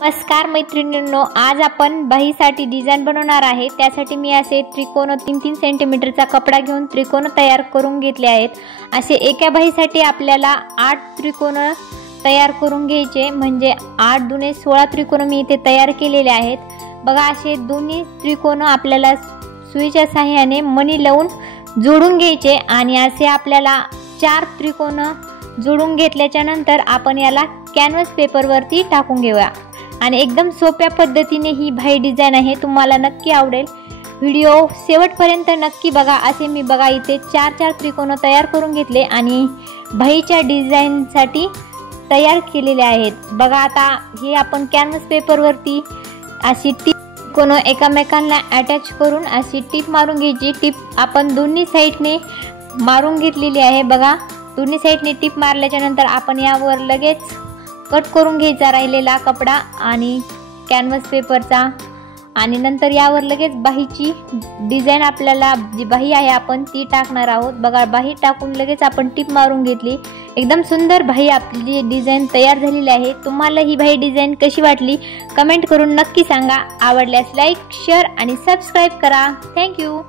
नमस्कार मैत्रिणींनो, आज आपण बाहीसाठी डिझाइन बनवणार आहे। त्यासाठी मी असे त्रिकोण 3-3 सेंटीमीटरचा कपडा घेऊन त्रिकोण तयार करून घेतले आहेत। असे एका बाहीसाठी आपल्याला 8 त्रिकोण तयार करून घ्यायचे, म्हणजे 8 दुने 16 त्रिकोण मी इथे तयार केलेले आहेत। बघा, असे दोन्ही त्रिकोण आपल्याला सुईच्या सहाय्याने मणी लावून जोडून घ्यायचे आणि असे आपल्याला 4 त्रिकोण जोडून घेतल्याच्या नंतर आपण याला कॅनव्हास पेपरवरती टाकून घेऊया। आणि एकदम सोप्या पद्धतीने ही बाही डिझाइन आहे, तुम्हाला नक्की आवडेल। व्हिडिओ शेवटपर्यंत नक्की बघा। असे मी बघा इथे 4-4 त्रिकोण तयार करून घेतले आणि बाहीच्या डिझाइनसाठी तयार केलेले आहेत। बघा, आता हे आपण कॅनव्हास पेपरवरती अशी टीप त्रिकोण एकमेकांना अटॅच करून अशी टीप मारून घ्यायची। टीप आपण दोन्ही साइडने मारून घेतलेली आहे। बघा, दोन्ही साइडने टीप मारल्याच्या नंतर आपण यावर लगेच कट करून घ्यायचा राहिलेला कपडा आणि कॅनव्हास पेपरचा, आणि नंतर यावर लगेच बाहीची डिझाइन आपल्याला जी बाही आहे आपण ती टाकणार आहोत। बघा, बाही टाकून लगेच आपण टीप मारून घेतली। एकदम सुंदर बाही आपली डिझाइन तयार झालेली आहे। तुम्हाला ही बाही डिझाइन कशी वाटली कमेंट करून नक्की सांगा। आवडल्यास लाईक, शेअर आणि सबस्क्राइब करा। थँक्यू।